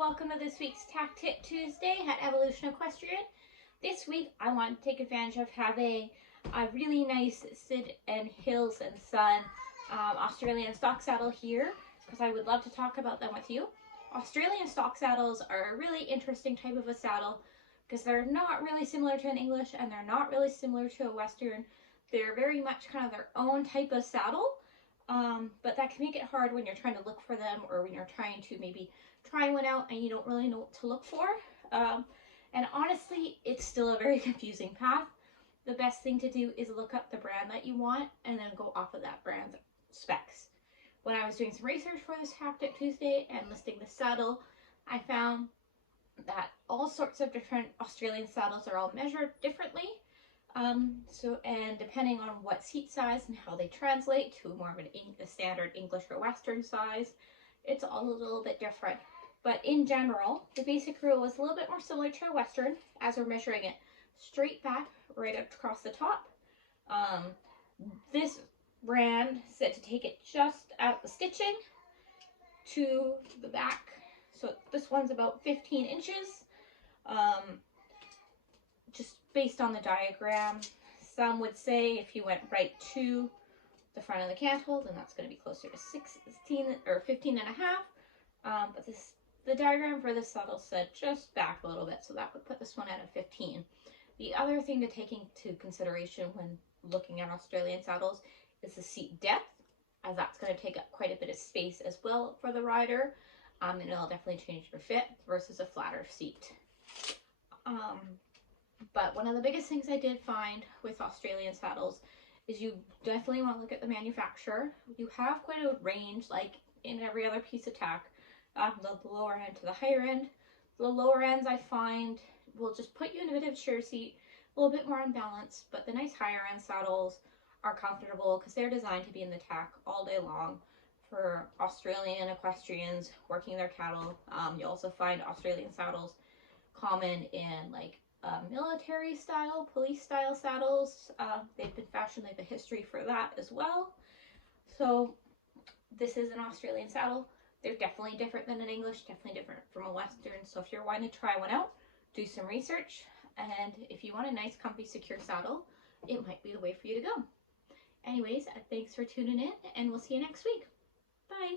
welcome to this week's Tack Tip Tuesday at Evolution Equestrian. This week I want to take advantage of having a really nice sit and hills and sun Australian stock saddle here because I would love to talk about them with you. Australian stock saddles are a really interesting type of a saddle because they're not really similar to an English and they're not really similar to a Western. They're very much kind of their own type of saddle. But that can make it hard when you're trying to look for them or when you're trying to maybe try one out and you don't really know what to look for. And honestly, it's still a very confusing path. The best thing to do is look up the brand that you want and then go off of that brand's specs. When I was doing some research for this Tack Tip Tuesday and listing the saddle, I found that all sorts of different Australian saddles are all measured differently. And depending on what seat size and how they translate to more of a standard English or Western size, it's all a little bit different. But in general, the basic rule is a little bit more similar to a Western as we're measuring it straight back right up across the top. This brand said to take it just at the stitching to the back. So this one's about 15 inches. Just based on the diagram, some would say if you went right to the front of the cantle, then that's going to be closer to 16 or 15 and a half. But the diagram for this saddle said just back a little bit, so that would put this one at a 15. The other thing to take into consideration when looking at Australian saddles is the seat depth, as that's going to take up quite a bit of space as well for the rider, and it'll definitely change your fit versus a flatter seat. But one of the biggest things I did find with Australian saddles is you definitely want to look at the manufacturer. You have quite a range, like in every other piece of tack, the lower end to the higher end. The lower ends I find will just put you in a bit of a chair seat, a little bit more unbalanced, but the nice higher end saddles are comfortable because they're designed to be in the tack all day long for Australian equestrians working their cattle. You also find Australian saddles common in like military style, police style saddles. They've been fashioned, they have a history for that as well. So this is an Australian saddle. They're definitely different than an English, definitely different from a Western. So if you're wanting to try one out, do some research. And if you want a nice, comfy, secure saddle, it might be the way for you to go. Anyways, thanks for tuning in and we'll see you next week. Bye.